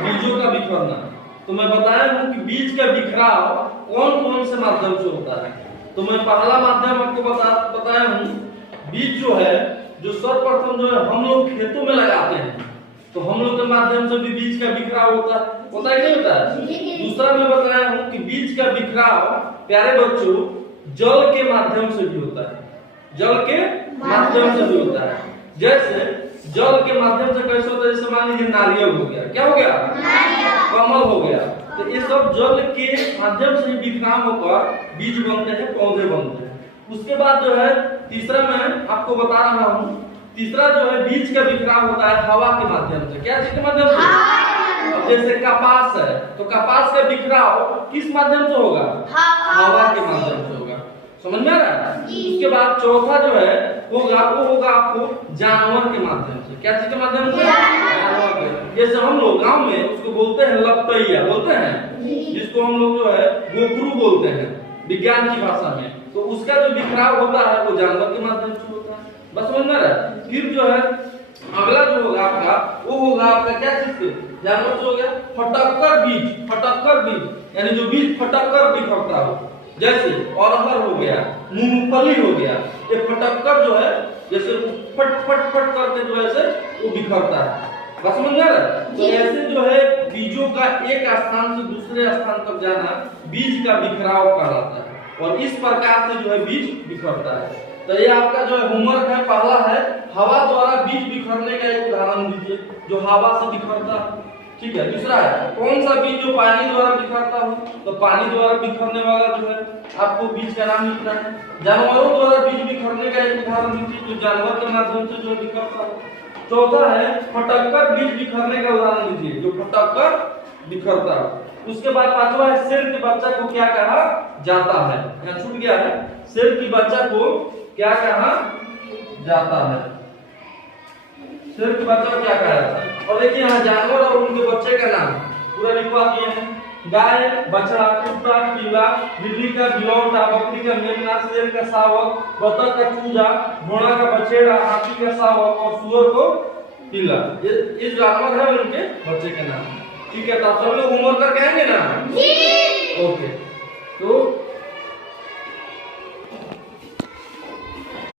बीजों का बिखरना। तो मैं बताया हूँ कि बीज का बिखराव कौन कौन से माध्यम से होता है। तो मैं पहला माध्यम आपको बताया हूँ, बीज जो है, जो सर्वप्रथम जो है हम लोग खेतों में लगाते हैं, तो हम लोग के माध्यम से भी बीज का बिखराव होता है कि नहीं होता है। दूसरा मैं बताया हूँ कि बीज का बिखराव प्यारे बच्चों जल के माध्यम से भी होता है, जल के माध्यम से भी होता है। जैसे जल के माध्यम से कैसे होता है, जैसे मान लीजिए नारियल हो गया, क्या हो गया, कमल हो गया, तो ये सब जल के माध्यम से ही बिखराव होकर बीज बनते हैं, पौधे बनते हैं। उसके बाद जो है तीसरा मैं आपको बता रहा हूँ, तीसरा जो है बीज का बिखराव होता है हवा के माध्यम से। क्या चीज के माध्यम से? अब जैसे कपास है, तो कपास का बिखराव किस माध्यम से होगा? हवा के माध्यम से होगा। समझ में आ रहा है? उसके बाद चौथा जो है होगा, वो होगा आपको जानवर के माध्यम से। क्या चीज के माध्यम से? जानवर के। जैसे हम लोग गांव में उसको बोलते हैं लपटैया, बोलते हैं, जिसको हम लोग जो है गोखरू बोलते हैं विज्ञान की भाषा में। तो उसका जो बिखराव होता है वो जानवर के माध्यम से होता है। बस समझ में आ रहा है? फिर जो है अगला जो होगा आपका, वो होगा आपका क्या चीज से? जानवर से हो गया फटक्कर बीज। फटक्कर बीज यानी जो बीज फटक्कर बिखरता हो, जैसे अरहर हो गया, मूंगफली हो गया, ये फटक्कर जो है जैसे फट फट फट करके जो है वो बिखरता है। बस समझ में आ रहा है? तो ऐसे जो है बीजों का एक स्थान से दूसरे स्थान तक जाना बीज का बिखराव कहलाता है, और इस प्रकार से जो है बीज बिखरता है। तो ये आपका जो है होमवर्क है, पहला है हवा द्वारा बीज बिखरने का एक उदाहरण दीजिए जो हवा से बिखरता है। ठीक है। दूसरा है कौन सा बीज जो पानी द्वारा बिखरता हो, तो पानी द्वारा बिखरने वाला जो है आपको बीज का नाम लिखना है। जानवरों द्वारा बीज बिखरने का एक उदाहरण दीजिए जो जानवर के माध्यम से जो बिखरता हो। चौथा है फटक्कर बीज बिखरने का उदाहरण दीजिए जो फटक्कर बिखरता हो। उसके बाद पांचवा है शेर के बच्चा को क्या कहा जाता है। यहाँ छूट गया है, शेर की बच्चा को क्या कहा जाता है, शेर के बच्चा को क्या कहा जाता है। और देखिए यहाँ जानवर और उनके बच्चे का नाम पूरा लिखवा दिए हैं। गाय, बछड़ा, कुत्ता, पीला, बिल्ली का बिलौटा, बकरी का मेमना, शेर का शावक, बतख का चूजा, घोड़ा का बछेड़ा, हाथी का शावक और सूअर को पीला। ये जानवर है उनके बच्चे के नाम। ठीक है, तो आप सब लोग होमवर्क करके आएंगे ना? ओके। तो